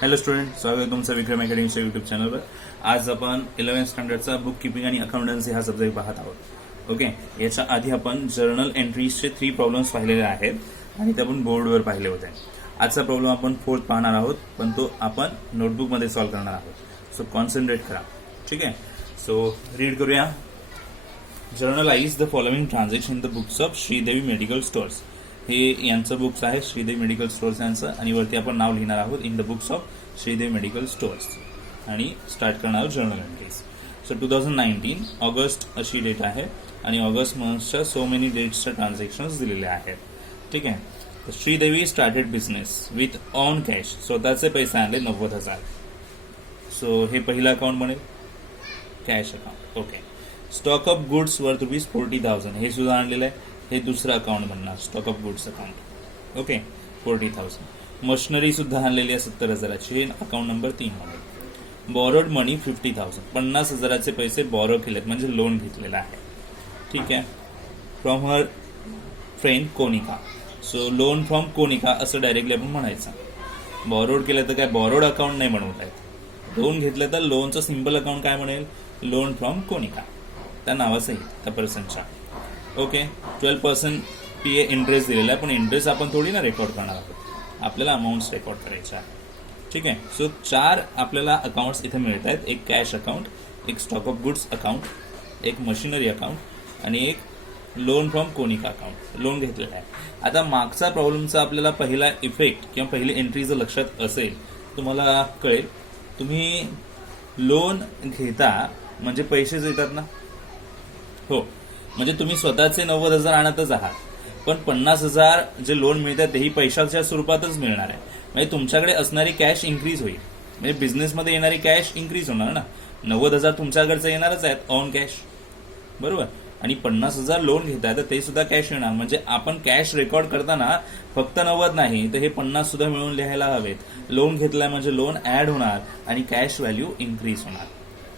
Hello student, स्वागत आहे तुमचं विक्रम अकॅडमीच्या युट्यूब चॅनलवर. आज आपण 11th स्टँडर्डचा बुक किपिंग आणि अकाउंटन्सी हा सब्जेक्ट पाहत आहोत. ओके, याच्या आधी आपण जर्नल एंट्रीजचे 3 प्रॉब्लेम्स पाहिलेले आहेत आणि ते आपण बोर्डवर पाहिले होते. आजचा प्रॉब्लेम आपण 4th पाहणार आहोत, पण तो आपण नोटबुकमध्ये सॉल्व्ह करणार आहोत. सो कॉन्सन्ट्रेट करा. ठीक आहे, सो रीड करूया. Generalized the following transaction in the books of Shridevi medical stores. हे यांचं बुक्स आहे, श्रीदेवी मेडिकल स्टोअर्स यांचं, आणि वरती आपण नाव लिहिणार आहोत in the books of Shridevi medical stores आणि स्टार्ट करणार आहोत जर्नल एंट्रीज. सो 2019 ऑगस्ट अशी डेट आहे आणि ऑगस्ट मंथच्या सो मेनी डेट्सच्या ट्रान्झॅक्शन्स दिलेले आहेत. ठीक आहे, Sridevi started business with on cash. स्वतःचे पैसे आणले 90,000. सो हे पहिलं अकाउंट बनेल, cash account. Okay, stock of goods worth ₹40,000 हे सुद्धा आणलेलं आहे. हे दुसरं अकाउंट बनणार, stock of goods account. Okay, 40,000. Machinery सुद्धा आणलेली आहे 70,000ची, हे अकाउंट नंबर 3 मध्ये. बॉरोड मनी 50,000, 50,000चे पैसे बॉरो केलेत म्हणजे लोन घेतलेलं आहे. ठीक आहे, from her friend Konika. So loan from Konika असं डायरेक्टली आपण म्हणायचं. बॉरोड केलं तर काय बॉरोड अकाउंट नाही बनवता येत. लोन घेतलं तर लोनचं सिम्पल अकाउंट काय म्हणेल, लोन फ्रॉम कोनिका, त्या नावासही त्या पर्सनच्या. ओके, 12% PA इंटरेस्ट दिलेला आहे, पण इंटरेस्ट आपण थोडी ना रेकॉर्ड करणार आहोत, आपल्याला अमाऊंट्स रेकॉर्ड करायचे आहे. ठीक आहे, सो 4 आपल्याला अकाउंट्स इथे मिळत आहेत. एक कॅश अकाउंट, एक स्टॉक ऑफ गुड्स अकाउंट, एक मशिनरी अकाउंट आणि एक loan from Konika account, loan घेतलेला आहे. आता मागचा प्रॉब्लेमचा आपल्याला पहिला इफेक्ट किंवा पहिली एंट्री जर लक्षात असेल तुम्हाला कळेल. तुम्ही लोन घेता म्हणजे पैसेच येतात ना. हो, म्हणजे तुम्ही स्वतःचे 90,000 आणतच आहात, पण 50,000 जे लोन मिळतात तेही पैशाच्या स्वरूपातच मिळणार आहे. म्हणजे तुमच्याकडे असणारी कॅश इन्क्रीज होईल, म्हणजे बिझनेसमध्ये येणारी कॅश इन्क्रीज होणार ना. 90,000 तुमच्याकडचं येणारच आहेत ऑन कॅश, बरोबर. आणि 50,000 लोन घेताय तर ते सुद्धा कॅश येणार. म्हणजे आपण कॅश रेकॉर्ड करताना फक्त 90 नाही तर हे 50 सुद्धा मिळून लिहायला हवेत. लोन घेतलाय म्हणजे लोन ऍड होणार आणि कॅश व्हॅल्यू इन्क्रीज होणार,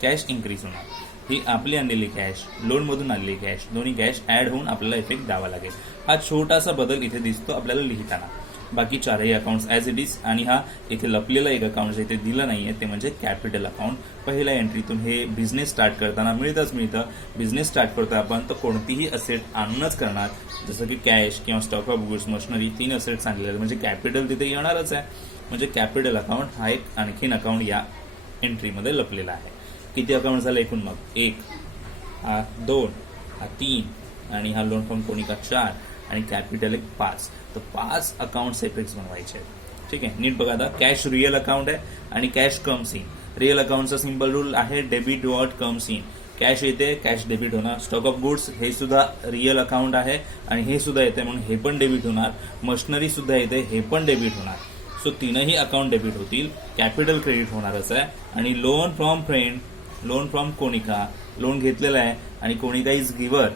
कॅश इन्क्रीज होणार. ही आपली आणलेली कॅश, लोन मधून आणलेली कॅश, दोन्ही कॅश ऍड होऊन आपल्याला इफेक्ट द्यावा लागेल. हा छोटासा बदल इथे दिसतो आपल्याला लिहिताना. बाकी 4ही अकाउंट्स ऍज इट इज. आणि हा इथे लपलेला एक अकाउंट जे इथे दिलं नाहीये ते म्हणजे कॅपिटल अकाउंट. पहिल्या एंट्रीतून हे बिझनेस स्टार्ट करताना मिळतं. बिझनेस स्टार्ट करतो आपण तर कोणतीही असेट आणूनच करणार, जसं की कॅश किंवा stock of goods, machinery, 3 assets आणलेले, म्हणजे कॅपिटल तिथे येणारच आहे. म्हणजे कॅपिटल अकाउंट हा एक आणखीन अकाउंट या एंट्रीमध्ये लपलेला आहे. किती अकाउंट झाले एकूण मग? 1, हा 2, हा 3 आणि हा लोन फ्रॉम कोनिका 4 आणि कॅपिटल एक 5. तर 5 अकाउंट एफेक्ट्स बनवायचे आहेत. ठीक आहे, नीट बघा. आता कॅश रिअल अकाउंट आहे आणि कॅश कम्स इन. रिअल अकाउंटचा सिंपल रूल आहे debit what comes in. Cash येते, कॅश डेबिट होणार. स्टॉक ऑफ गुड्स हे सुद्धा रिअल अकाउंट आहे आणि हे सुद्धा येते म्हणून हे पण डेबिट होणार. मशिनरी सुद्धा येते, हे पण डेबिट होणार. सो 3ही अकाउंट डेबिट होतील. कॅपिटल क्रेडिट होणारच आहे. आणि loan from friend, loan from Konika, loan घेतलेला आहे आणि Konika is giver.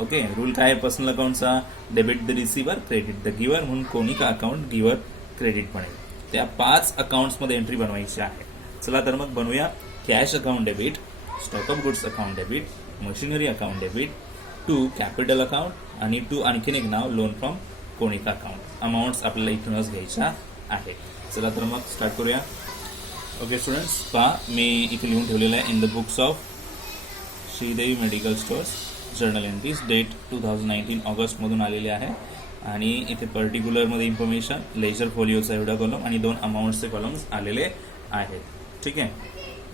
Okay, rule काय आहे पर्सनल अकाउंटचा? Debit the receiver, credit the giver, म्हणून कोनिका अकाउंट गिव्हर क्रेडिट बनेल. त्या 5 अकाउंट्समध्ये एंट्री बनवायची आहे. चला तर मग बनवूया. Cash account debit, stock of goods account debit, machinery account debit, 2 capital account आणि 2 आणखीन एक नाव loan from Konika account. Amounts आपल्याला इथूनच घ्यायच्या आहे. चला तर मग स्टार्ट करूया. ओके स्टुडंट्स, पहा मी इथे लिहून ठेवलेलं आहे in the books of Shridevi medical stores journal entries. Date 2019 ऑगस्टमधून आलेली आहे आणि इथे पर्टिक्युलरमध्ये इन्फॉर्मेशन, लेजर फोलिओचा एवढा कॉलम आणि 2 अमाऊंट्सचे कॉलम्स आलेले आहेत. ठीक आहे,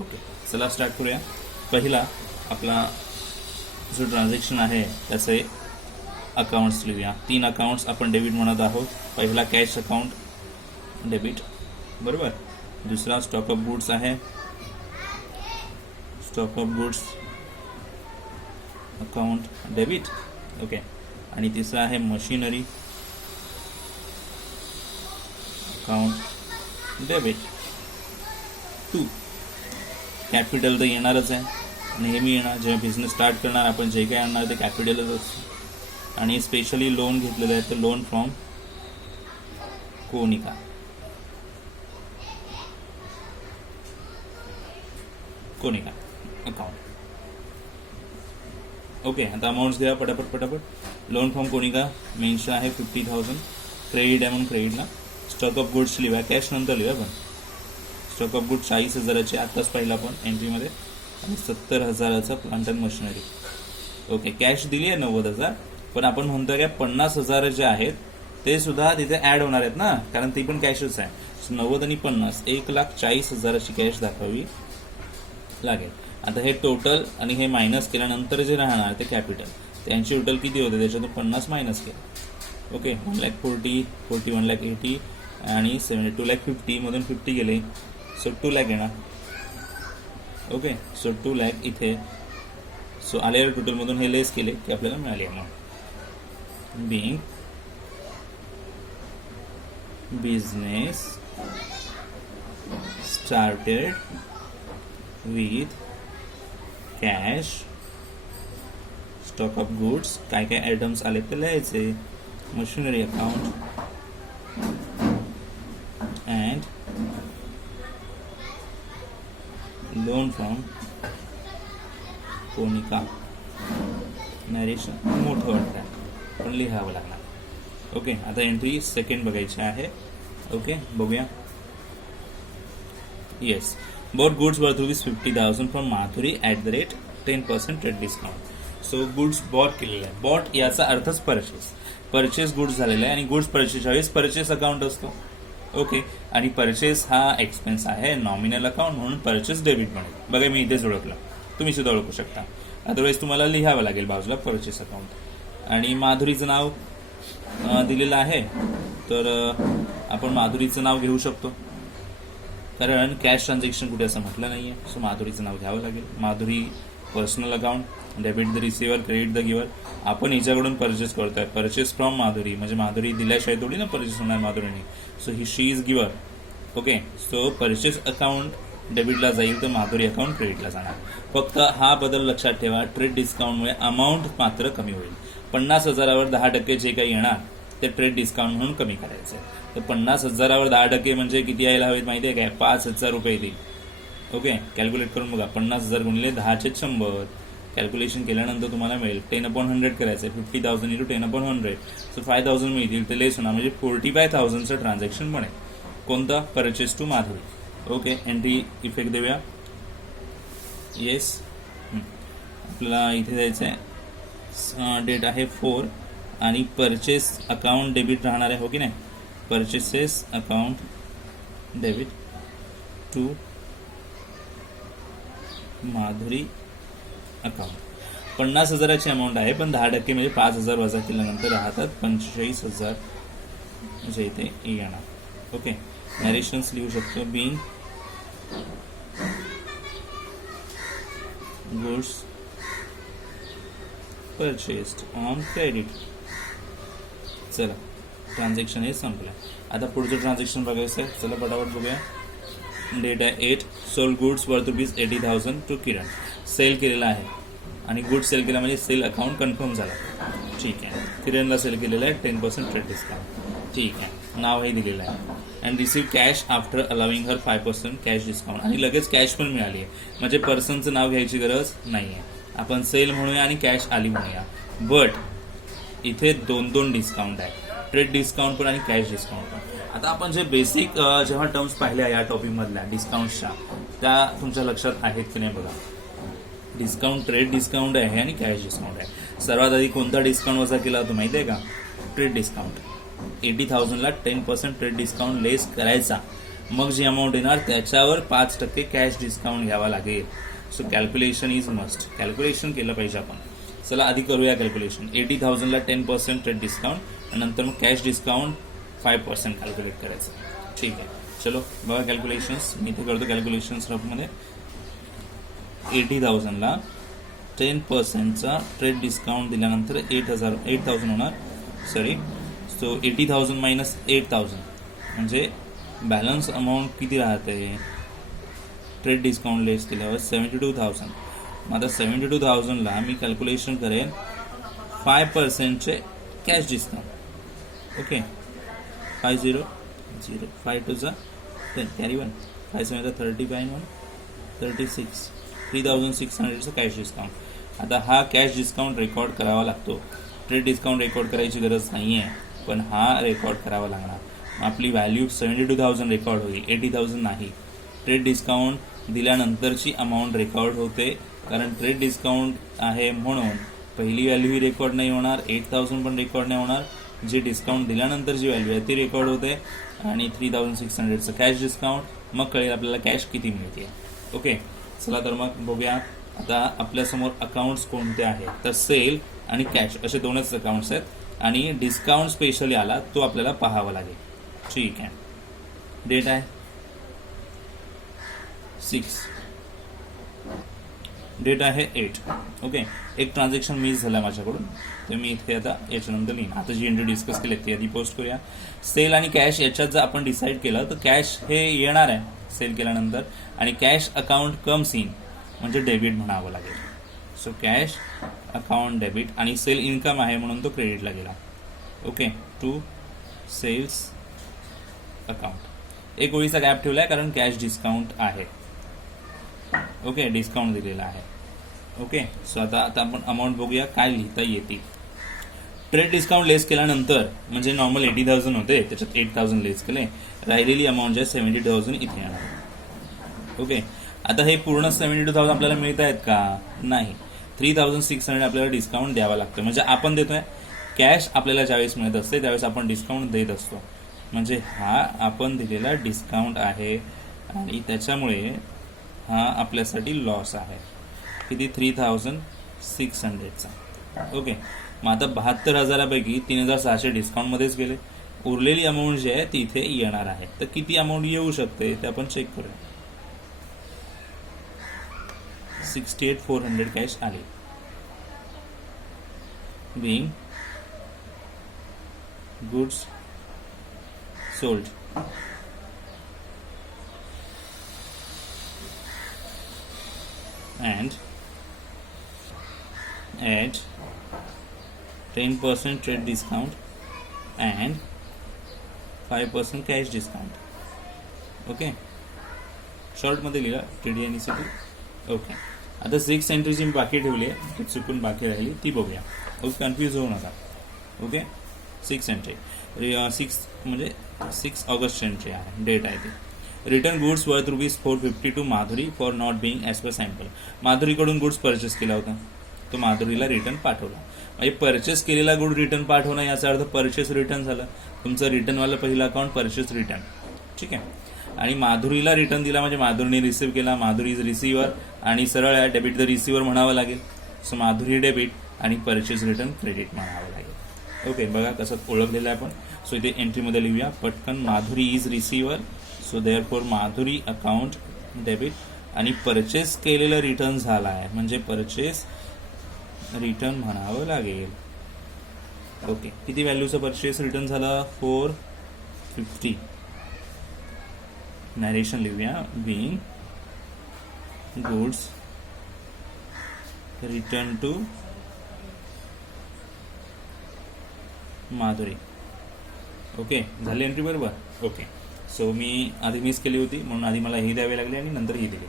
ओके चला स्टार्ट करूया. पहिला आपला जो ट्रान्झॅक्शन आहे त्याचे अकाउंट्स लिहूया. 3 अकाउंट्स आपण डेबिट म्हणत आहोत. पहिला कॅश अकाउंट डेबिट, बरोबर. दुसरा स्टॉक ऑफ गुड्स आहे, stock of goods account debit. Okay, आणि तिसरा आहे मशिनरी अकाउंट डेबिट. 2 कॅपिटल तर येणारच आहे, नेहमी येणार. जेव्हा बिझनेस स्टार्ट करणार आपण जे काही आणणार ते कॅपिटलच असतं. आणि स्पेशली लोन घेतलेलं आहे तर loan from Konika. Konika account. Okay, आता अमाऊंट्स घ्या पटापट. लोन फ्रॉम कोनिका मेन्शन आहे 50,000. क्रेडिट आहे म्हणून क्रेडिटला. स्टॉक ऑफ गुड्स लिहा, कॅश नंतर लिहा पण. स्टॉक ऑफ गुड 40,000ची आत्ताच पाहिलं आपण एंट्रीमध्ये, आणि 70,000चा plant and machinery. Okay, cash दिली आहे 90,000, पण आपण म्हणतोय की 50,000 जे आहेत ते सुद्धा तिथे ऍड होणार आहेत ना, कारण ती पण कॅशच आहे. 90 आणि 50 1,40,000ची कॅश दाखवावी लागेल. आता हे टोटल आणि हे मायनस केल्यानंतर जे राहणार ते कॅपिटल, त्यांची टोटल किती होते त्याच्यातून 50 मायनस केलं. ओके, 1,40,000, 40, 1,80,000 आणि 2,50,000 मधून 50 गेले, सो 2,00,000 येणार. ओके, सो 2,00,000 इथे. सो आलेल्या टोटलमधून हे लेस केले की आपल्याला मिळाली amount. Being business started with cash, stock of goods, काय काय आयटम्स आले ते लिहायचे, machinery account and loan from Konika. Narration मोठं वाटतं पण लिहावं लागणार. ओके, आता एंट्री सेकंड बघायची आहे. ओके, बघूया. Yes, bought goods worth ₹50,000 from Madhuri @ 10% trade discount. So goods bought केलेलं आहे. बॉट याचा अर्थच परचेस गुड्स झालेला आहे, आणि गुड्स परचेस वेळेस परचेस अकाउंट असतो. ओके, आणि परचेस हा एक्सपेन्स आहे, नॉमिनल अकाउंट, म्हणून परचेस डेबिट बनेल. बघा, मी इथेच ओळखलं, तुम्ही सुद्धा ओळखू शकता. अदरवाईज तुम्हाला लिहावं लागेल बाजूला परचेस अकाउंट. आणि माधुरीचं नाव दिलेलं आहे, तर आपण माधुरीचं नाव घेऊ शकतो, कारण कॅश ट्रान्झॅक्शन कुठे असं म्हटलं नाहीये. सो माधुरीचं नाव घ्यावं लागेल. Madhuri personal account, debit the receiver, credit the giver. आपण हिच्याकडून परचेस करतोय, परचेस फ्रॉम माधुरी, म्हणजे माधुरी दिल्याशिवाय थोडी ना परचेस होणार माधुरीने. सो ही she is giver. Okay, so purchase account डेबिटला जाईल तर माधुरी अकाउंट क्रेडिटला जाणार. फक्त हा बदल लक्षात ठेवा, ट्रेड डिस्काउंटमुळे अमाऊंट मात्र कमी होईल. 50,000वर 10% जे काही येणार ते ट्रेड डिस्काउंट म्हणून कमी करायचं. तर 50,000वर 10% म्हणजे किती यायला हवेत माहिती आहे काय? 5,000 रुपये येतील. ओके, कॅल्क्युलेट करून बघा. 50,000 गुणिले 10/100 कॅल्क्युलेशन केल्यानंतर तुम्हाला मिळेल 10/100 करायचं आहे. 50,000 × 10/100, सो 5,000 मिळतील. ते लेस होणार, म्हणजे 45,000चं ट्रान्झॅक्शन बनेल. कोणता? Purchase to Madhuri. Okay, entry effect देऊया. येस, आपल्याला इथे जायचं आहे. डेट आहे 4 आणि परचेस अकाउंट डेबिट राहणार आहे, हो की नाही? Purchases account debit to Madhuri account. 50,000ची अमाऊंट आहे, पण 10% म्हणजे 5,000 वजा केल्यानंतर राहतात 45,000 जे इथे येणार. ओके, नॅरेशन्स लिहू शकतो. Bing goods purchased on credit. चला, ट्रान्झॅक्शन हे संपलं. आता पुढचं ट्रान्झॅक्शन बघायचं आहे. चला पटापट बघूया. डेट आहे 8. Sold goods worth ₹80,000 to Kiran. Sale केलेला आहे, आणि गुड्स सेल केला म्हणजे सेल अकाउंट कन्फर्म झाला. ठीक आहे, किरणला सेल केलेला आहे 10% ट्रेड डिस्काउंट. ठीक आहे, नावही दिलेलं आहे. And receive cash after allowing her 5% cash discount. आणि लगेच कॅश पण मिळाली आहे, म्हणजे पर्सनचं नाव घ्यायची गरज नाही आहे. आपण सेल म्हणूया आणि कॅश आली म्हणूया. बट इथे 2 डिस्काउंट आहे, ट्रेड डिस्काउंट पण आणि कॅश डिस्काउंट पण. आता आपण जे बेसिक जेव्हा टर्म्स पाहिल्या या टॉपिकमधल्या डिस्काउंटच्या, त्या तुमच्या लक्षात आहेत की नाही बघा. डिस्काउंट, ट्रेड डिस्काउंट आहे आणि कॅश डिस्काउंट आहे. सर्वात आधी कोणता डिस्काउंट वजा केला होता माहिती आहे का? Trade discount. 80,000ला 10% ट्रेड डिस्काउंट लेस करायचा, मग जी अमाऊंट येणार त्याच्यावर 5% कॅश डिस्काउंट घ्यावा लागेल. So calculation is must. Calculation केलं पाहिजे आपण. चला आधी करूया कॅल्क्युलेशन. 80,000ला 10% ट्रेड डिस्काउंट, नंतर मग कॅश डिस्काउंट 5% कॅल्क्युलेट करायचं. ठीक आहे, चलो बघा कॅल्क्युलेशन्स. मी इथे करतो कॅल्क्युलेशन्स रफमध्ये. 80,000ला 10%चा ट्रेड डिस्काउंट दिल्यानंतर 8,000 होणार. सॉरी, सो 80,000 मायनस 8,000 म्हणजे बॅलन्स अमाऊंट किती राहते? ट्रेड डिस्काउंट लेस केल्यावर 72,000. मग आता 72,000ला मी कॅल्क्युलेशन करेन 5%चे कॅश डिस्काउंट. ओके, 50 0 5 2 10 कॅरी 1 5 7 35 1 36 3,600चं कॅश डिस्काउंट. आता हा कॅश डिस्काउंट रेकॉर्ड करावा लागतो. ट्रेड डिस्काउंट रेकॉर्ड करायची गरज नाही आहे, पण हा रेकॉर्ड करावा लागणार. आपली व्हॅल्यू 72,000 रेकॉर्ड होईल, 80,000 नाही. ट्रेड डिस्काउंट दिल्यानंतरची अमाऊंट रेकॉर्ड होते, कारण ट्रेड डिस्काउंट आहे म्हणून पहिली व्हॅल्यू ही रेकॉर्ड नाही होणार, 8,000 पण रेकॉर्ड नाही होणार. जे डिस्काउंट दिल्यानंतरची व्हॅल्यू आहे ती रेकॉर्ड होते आणि 3,600चं कॅश डिस्काउंट. मग कळेल आपल्याला कॅश किती मिळते. ओके, चला तर मग बघूया. आता आपल्यासमोर अकाउंट्स कोणते आहेत, तर सेल आणि कॅश असे दोनच अकाउंट्स आहेत आणि डिस्काउंट स्पेशली आला तो आपल्याला पाहावा लागेल. ठीक आहे, डेट आहे 6, डेट आहे 8. ओके, एक ट्रान्झॅक्शन मिस झाला माझ्याकडून, तर मी इथे आता याच्यानंतर लिहिन. आता जी एंट्री डिस्कस केली ती आधी पोस्ट करूया. सेल आणि कॅश याच्यात जर आपण डिसाईड केलं तर कॅश हे येणार आहे सेल केल्यानंतर आणि कॅश अकाउंट कम्स इन म्हणजे डेबिट म्हणावं लागेल. सो कॅश अकाउंट डेबिट आणि सेल इन्कम आहे म्हणून तो क्रेडिटला गेला. Okay, to sales account. एक ओळीचा गॅप ठेवलाय कारण कॅश डिस्काउंट आहे. ओके, डिस्काउंट दिलेला आहे. ओके, सो आता आपण अमाऊंट बघूया काय लिहिता येते. ट्रेड डिस्काउंट लेस केल्यानंतर म्हणजे नॉर्मल 80,000 होते, त्याच्यात 8,000 लेस केले, राहिलेली अमाऊंट जे 72,000 इथे येणार. ओके, आता हे पूर्ण 72,000 आपल्याला मिळत आहेत का? नाही, 3,600 आपल्याला डिस्काउंट द्यावा लागतं. म्हणजे आपण देतोय कॅश आपल्याला ज्यावेळेस मिळत असते त्यावेळेस आपण डिस्काउंट देत असतो. म्हणजे हा आपण दिलेला डिस्काउंट आहे आणि त्याच्यामुळे हा आपल्यासाठी लॉस आहे. किती? 3,600चा. ओके, मग आता 72,000पैकी 3,600 डिस्काउंटमध्येच गेले. उरलेली अमाऊंट जी आहे ती इथे येणार आहे. तर किती अमाऊंट येऊ शकते ते आपण चेक करूया. 68,400 कॅश आले. Bing goods sold and add 10% trade discount and 5% cash discount. Okay, short मध्ये लिहिला TD आणि CT. ओके, आता 6 एंट्रीची मी बाकी ठेवली आहे, ती चुकून बाकी राहिली ती बघूया. ओके, कन्फ्यूज होऊ नका. ओके, 6 एंट्री 6 म्हणजे 6 ऑगस्ट एंट्री आहे, डेट आहे ती. Return goods worth ₹450 to Madhuri for not being as per sample. माधुरीकडून गुड्स परचेस केला होता, तो माधुरीला रिटर्न पाठवला. म्हणजे परचेस केलेला गुड रिटर्न पाठवणं याचा अर्थ परचेस रिटर्न झालं. तुमचं रिटर्नवालं पहिलं अकाउंट परचेस रिटर्न. ठीक आहे, आणि माधुरीला रिटर्न दिला म्हणजे माधुरीने रिसिव्ह केला. माधुरी इज रिसिव्हर आणि सरळ डेबिट द रिसिव्हर म्हणावं लागेल. सो माधुरी डेबिट आणि परचेस रिटर्न क्रेडिट म्हणावं लागेल. ओके, बघा कसं ओळखलेलं आहे आपण. सो इथे एंट्रीमध्ये लिहूया पटकन. Madhuri is receiver, so therefore Madhuri account debit आणि परचेस केलेलं रिटर्न झाला आहे म्हणजे परचेस रिटर्न म्हणावं लागेल. ओके, किती व्हॅल्यूचं परचेस रिटर्न झालं? 450. नॅरेशन लिहूया. Being goods return to Madhuri. Okay, झाली एंट्री बरोबर. ओके, सो मी आधी मिस केली होती म्हणून आधी मला ही द्यावी लागली आणि नंतर ही दिली.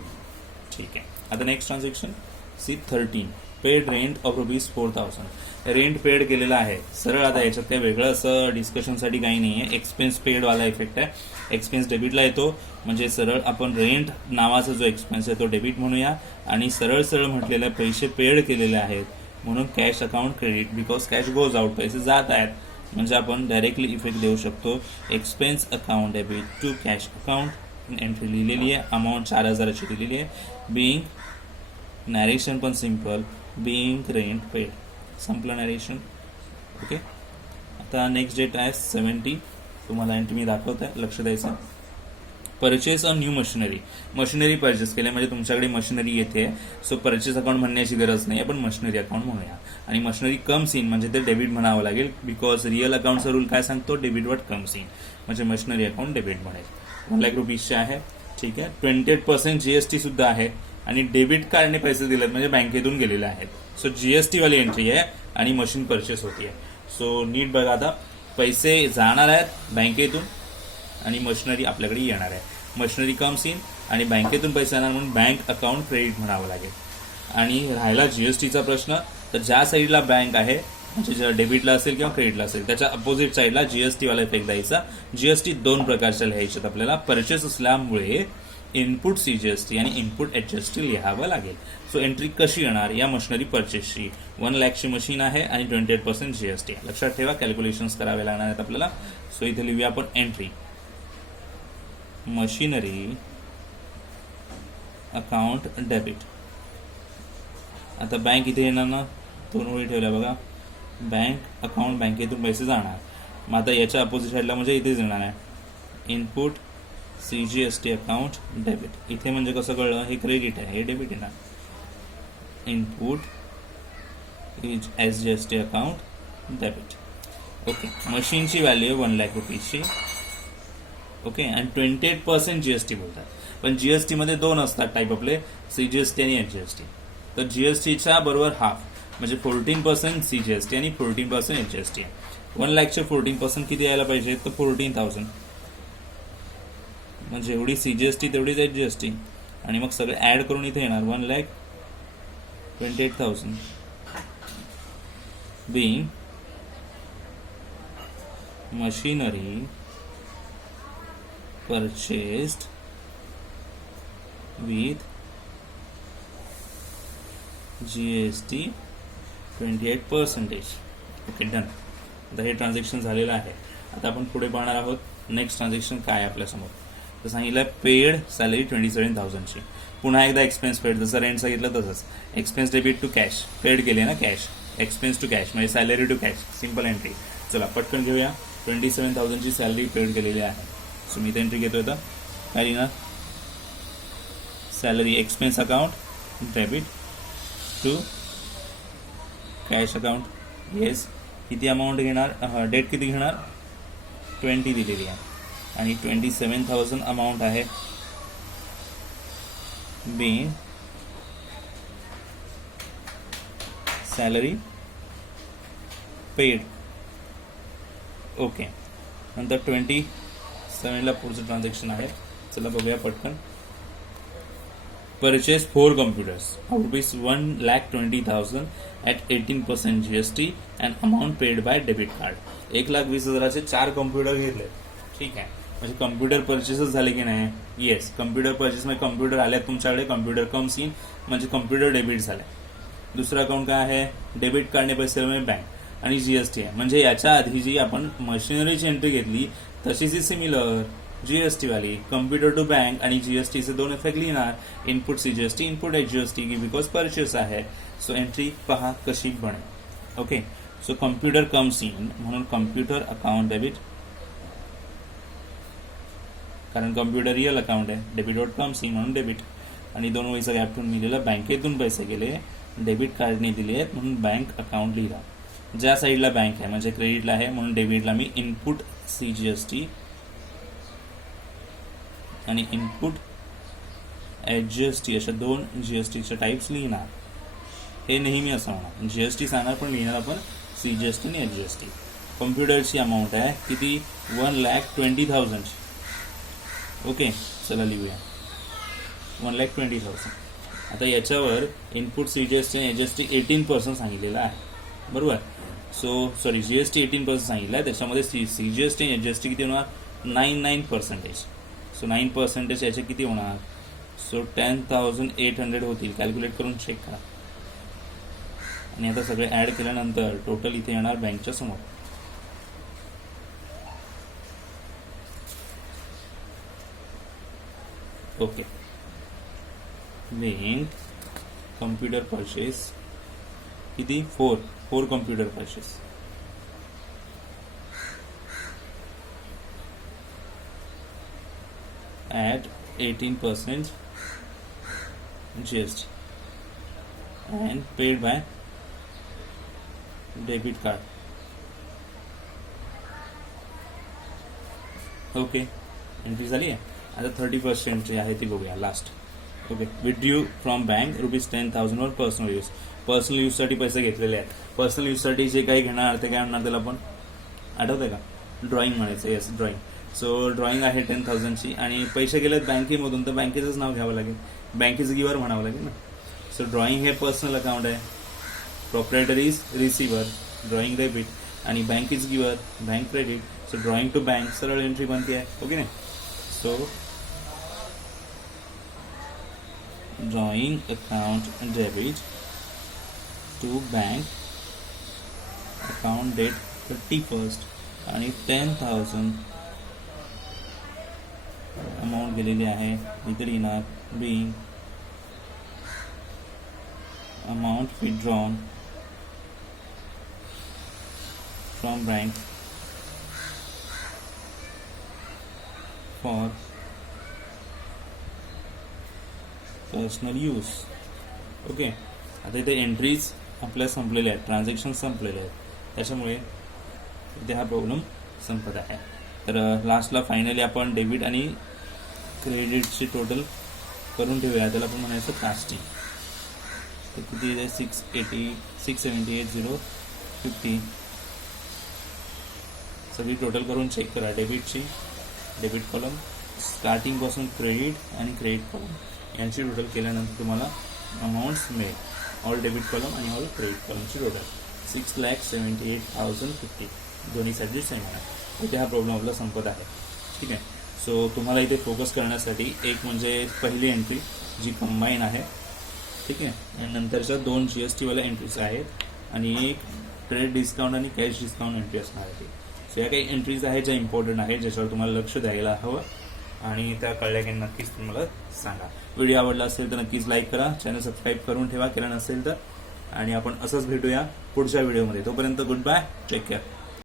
ठीक आहे, आता next transaction C13. Paid rent of ₹4,000. Rent paid केलेला आहे सरळ. आता याच्यात काही वेगळं असं डिस्कशनसाठी काही नाही आहे. एक्सपेन्स पेडवाला इफेक्ट आहे. एक्सपेन्स डेबिटला येतो म्हणजे सरळ आपण रेंट नावाचा जो एक्सपेन्स आहे तो डेबिट म्हणूया आणि सरळ सरळ म्हटलेले पैसे पेड केलेले आहेत म्हणून cash account credit. Because cash goes out, पैसे जात आहेत म्हणजे आपण डायरेक्टली इफेक्ट देऊ शकतो. Expense account debit to cash account. Entry लिहिलेली आहे, अमाऊंट 4,000ची दिलेली आहे. बिंग नॅरेशन पण सिम्पल, बिंग रेंट पेड. संपलं नॅरेशन. ओके, आता नेक्स्ट डेट आहे 70. तुम्हाला एंट्री मी दाखवत आहे, लक्ष द्यायचं. Purchase a new machinery. Machinery purchase केली म्हणजे तुमच्याकडे मशिनरी येते. सो परचेस अकाउंट म्हणण्याची गरज नाही, आपण मशिनरी अकाउंट म्हणूया. आणि मशिनरी कम्स इन म्हणजे ते डेबिट म्हणावं लागेल. बिकॉज रिअल अकाउंटचा रूल काय सांगतो? डेबिट वॉट कम्स इन म्हणजे मशिनरी अकाउंट डेबिट म्हणेल. 1,00,000 आहे. ठीक आहे, 28% GST सुद्धा आहे आणि डेबिट कार्डने पैसे दिलेत म्हणजे बँकेतून गेलेले आहेत. सो GST वाली एंट्री आहे आणि मशीन परचेस होती आहे. सो नीट बघा, आता पैसे जाणार आहेत बँकेतून आणि मशिनरी आपल्याकडे येणार आहे. मशिनरी कम्स इन आणि बँकेतून पैसे येणार म्हणून बँक अकाउंट क्रेडिट म्हणावं लागेल. आणि राहिला GSTचा प्रश्न, तर ज्या साईडला बँक आहे म्हणजे डेबिटला असेल किंवा क्रेडिटला असेल त्याच्या अपोजिट साईडला GST वाला इफेक्ट द्यायचा. GST 2 प्रकारच्या लिहायच्यात आपल्याला. परचेस असल्यामुळे इनपुट सीजीएसटी आणि इनपुट एचजीएसटी लिहावं लागेल. सो एंट्री कशी येणार या मशिनरी परचेसची. 1 लाखची मशीन आहे आणि 28% जीएसटी. लक्षात ठेवा, कॅल्क्युलेशन्स करावे लागणार आहेत आपल्याला. सो इथे लिहूया आपण एंट्री मशिनरी अकाउंट डेबिट. आता बँक इथे येणार ना, 2 ओळी ठेवल्या बघा. बँक अकाउंट, बँकेतून पैसे जाणार. मग आता याच्या अपोजिट साईडला म्हणजे इथेच येणार आहे इनपुट सीजीएसटी अकाउंट डेबिट. इथे म्हणजे कसं कळलं, हे क्रेडिट आहे, हे डेबिट येणार. Input SGST account debit. Okay, मशीनची व्हॅल्यू 1 लाख रुपीजची. ओके, आणि 28% जीएसटी बोलतात. पण जीएसटी मध्ये 2 असतात टाईप आपले, सीजीएसटी आणि एचजीएसटी. तर जीएसटीच्या बरोबर हाफ म्हणजे 14% सीजीएसटी आणि 14% एचजीएसटी. 1 लाखचे 14% किती यायला पाहिजे, तर 14,000. म्हणजे जेवढी सीजीएसटी तेवढीच एचजीएसटी. आणि मग सगळे ऍड करून इथे येणार 1,28,000 being machinery purchased with GST 28%. Okay, done. आता हे ट्रान्झॅक्शन झालेलं आहे. आता आपण पुढे पाहणार आहोत नेक्स्ट ट्रान्झॅक्शन काय आपल्यासमोर. तर सांगितलं पेड सॅलरी 27,000ची. पुन्हा एकदा एक्सपेन्स पेड, जसं रेंट सांगितलं तसंच. Expense debit to cash, paid केले ना कॅश. एक्सपेन्स टू कॅश म्हणजे salary to cash, simple entry. चला पटकन घेऊया. 27,000ची सॅलरी पेड केलेली आहे. सो मी इथे एंट्री घेतोय. आता काय लिहिणार, salary expense account debit to cash account. Yes, किती अमाऊंट घेणार, डेट किती घेणार, 20 दिलेली आहे. आणि 27,000 अमाऊंट आहे. being salary paid. ओके, नंतर 27ला पुढचं ट्रान्झॅक्शन आहे. चला बघूया पटकन. Purchase 4 computers rupees 1,20,000 at 18% GST and amount paid by debit card. 1,20,000चे 4 computer घेतले. ठीक आहे, म्हणजे कम्प्युटर परचेसच झाले की नाही. येस, कम्प्युटर परचेस म्हणजे कम्प्युटर आले तुमच्याकडे, कम्प्युटर कम्स इन म्हणजे कम्प्युटर डेबिट झाले. दुसरं अकाउंट काय आहे, डेबिट कार्डने पैसे म्हणजे बँक आणि जीएसटी आहे. म्हणजे याच्या आधी जी आपण मशिनरीची एंट्री घेतली तशीच ही सिमिलर जीएसटी वाली. कम्प्युटर टू बँक आणि जीएसटीचे 2 इफेक्ट लिहिणार. Input CGST, input HGST because purchase आहे. सो एंट्री पहा कशी बनेल. Okay, so computer comes in म्हणून कम्प्युटर अकाउंट डेबिट, कारण कम्प्युटर रिअल अकाउंट आहे. डेबिट डॉट कम्स इन म्हणून डेबिट. आणि 2 वळीचा गॅप ठेवून मी लिहिलं बँकेतून पैसे गेले, डेबिट कार्डने दिले आहेत म्हणून बँक अकाउंट लिहिला. ज्या साईडला बँक आहे म्हणजे क्रेडिटला आहे म्हणून डेबिटला मी इनपुट सीजीएसटी आणि इनपुट एचजीएसटी अशा 2 जीएसटीचे टाइप्स लिहिणार. हे नेहमी असं होणार, जीएसटी सांगणार पण लिहिणार आपण सीजीएसटी आणि एचजीएसटी. कम्प्युटरची अमाऊंट आहे किती, 1,20,000. ओके, चला लिहूया 1,20,000. आता याच्यावर इनपुट सीजीएसटी आणि एचजीएसटी 18% सांगितलेलं आहे, बरोबर. सो सॉरी, जीएसटी 18% सांगितलं आहे. त्याच्यामध्ये सीजीएसटी आणि एचजीएसटी किती होणार, 9%. सो 9% याचे किती होणार, सो 10,800 होतील. कॅल्क्युलेट करून चेक करा. आणि आता सगळे ऍड केल्यानंतर टोटल इथे येणार बँकच्या समोर. ओके, बेंग कम्प्युटर परचेस किती, 4 computer purchase. at 18% GST and paid by debit card. Okay, entry झाली आहे. आता 30% एंट्री आहे ती बघूया last. Okay, withdrew from bank ₹10,000 वर पर्सनल यूज. पर्सनल यूजसाठी पैसे घेतलेले आहेत. पर्सनल यूजसाठी जे काही घेणार ते काय म्हणणार त्याला आपण, आठवतंय का, ड्रॉइंग म्हणायचं. Yes, drawing. सो ड्रॉइंग आहे 10,000ची आणि पैसे गेलेत बँकेमधून तर बँकेचंच नाव घ्यावं लागेल, बँकेचं गिवर म्हणावं लागेल ना. सो ड्रॉइंग हे पर्सनल अकाउंट आहे, proprietor is receiver, drawing debit आणि bank is giver, bank credit. So drawing to bank सरळ एंट्री बनते आहे. ओके नाही. So drawing account debit to bank account date 31 आणि 10,000 अमाऊंट गेलेली आहे. इकडे येणार being amount withdrawn from bank for personal use. Okay, आता इथे एंट्रीज आपल्या संपलेल्या आहेत, ट्रान्झॅक्शन संपलेले आहेत, त्याच्यामुळे इथे हा प्रॉब्लेम संपत आहे. तर लास्टला फायनली आपण डेबिट आणि क्रेडिटची टोटल करून ठेवूया. त्याला आपण म्हणायचं कास्टिंग. तर किती आहे 678,050 सगळी टोटल करून चेक करा. डेबिट कॉलम स्टार्टिंगपासून क्रेडिट आणि क्रेडिट कॉलम यांची टोटल केल्यानंतर तुम्हाला अमाऊंट्स मिळेल. ऑल डेबिट कॉलम आणि ऑल क्रेडिट कॉलमची टोटल 6,78,050 दोन्हीसाठी सेम आहे. इथे हा प्रॉब्लेम आपला संपत आहे. ठीक आहे. सो तुम्हाला इथे फोकस करण्यासाठी एक म्हणजे पहिली एंट्री जी कंबाईन आहे, ठीक आहे, आणि नंतरच्या 2 GST वाल्या एंट्रीज आहेत आणि एक ट्रेड डिस्काउंट आणि कॅश डिस्काउंट एंट्री असणार आहे. सो या काही एंट्रीज आहेत ज्या इम्पॉर्टंट आहेत, ज्याच्यावर तुम्हाला लक्ष द्यायला हवं आणि त्या कळल्या की नक्कीच तुम्हाला सांगा. व्हिडिओ आवडला असेल तर नक्कीच लाईक करा, चॅनल सबस्क्राईब करून ठेवा केला नसेल तर, आणि आपण असंच भेटूया पुढच्या व्हिडिओमध्ये. तोपर्यंत गुड बाय, टेक केअर.